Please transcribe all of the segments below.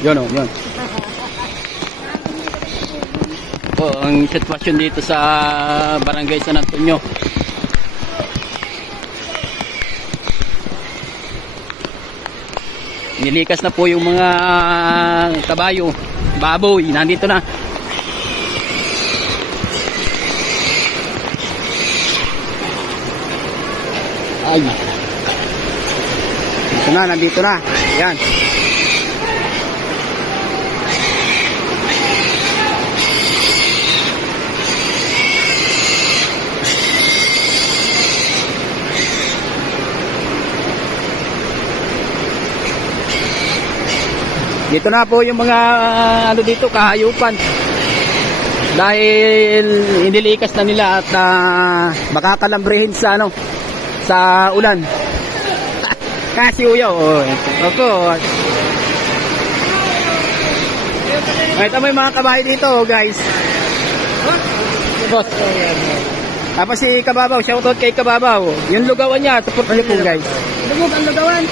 Yun o, yun. Po, ang sitwasyon dito sa Barangay San Antonio. Nilikas na po yung mga kabayo, baboy, nandito na. Ay. Dito na, nandito na. Yan. Dito na po yung mga ano dito, kahayupan. Dahil inilikas na nila at baka kalambrihin sa ano, sa ulan. Kasi uyaw. Oh. Opo. Ito may mga kabahay dito, guys. Boss. Tapos si Kababaw, shoutout kay Kababaw. Yung lugawan niya, support niyo po, guys. Lugog ang lugawan.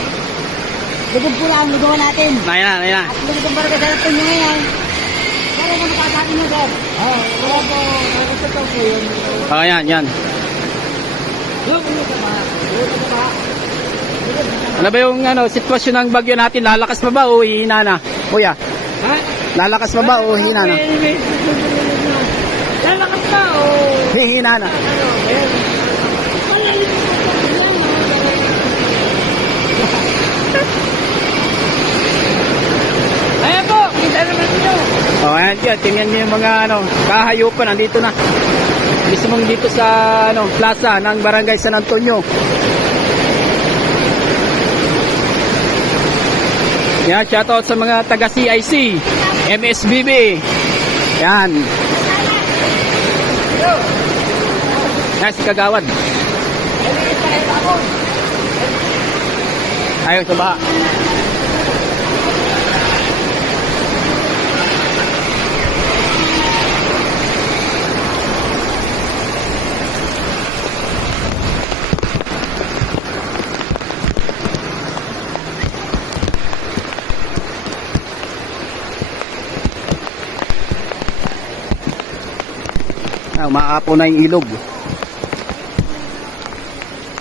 Lugog po lang ang lugawan natin. Ayan na. At lugog ang Barangay San Antonio ngayon. Pero kung nakakasabi nyo, sir. Wala po. Gusto ko po yun. Oh, yan. Ano ba yung ano, sitwasyon ng bagyo natin? Lalakas pa ba o hihina na? Kuya, Ha? lalakas pa ba o hihina na? Lalakas pa o? Hihina na. Ayan po, kita naman nyo. Oh, ayan yan. Tingnan niyo yung mga ano, kahayupan. Nandito na. Mismong dito sa ano, plaza ng Barangay San Antonio. Yan, shoutout sa mga taga CIC, MSBB. Yan. Yan, si Kagawad. Ayun, sa baha. Umaapo na yung ilog.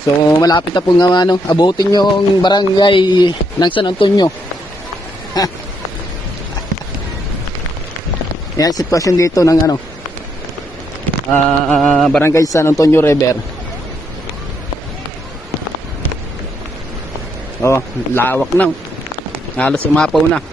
So malapit na po nga ano, abutin yung barangay ng San Antonio. Yan sitwasyon dito ng ano, barangay San Antonio River. Oh, lawak na. Halos umapaw na.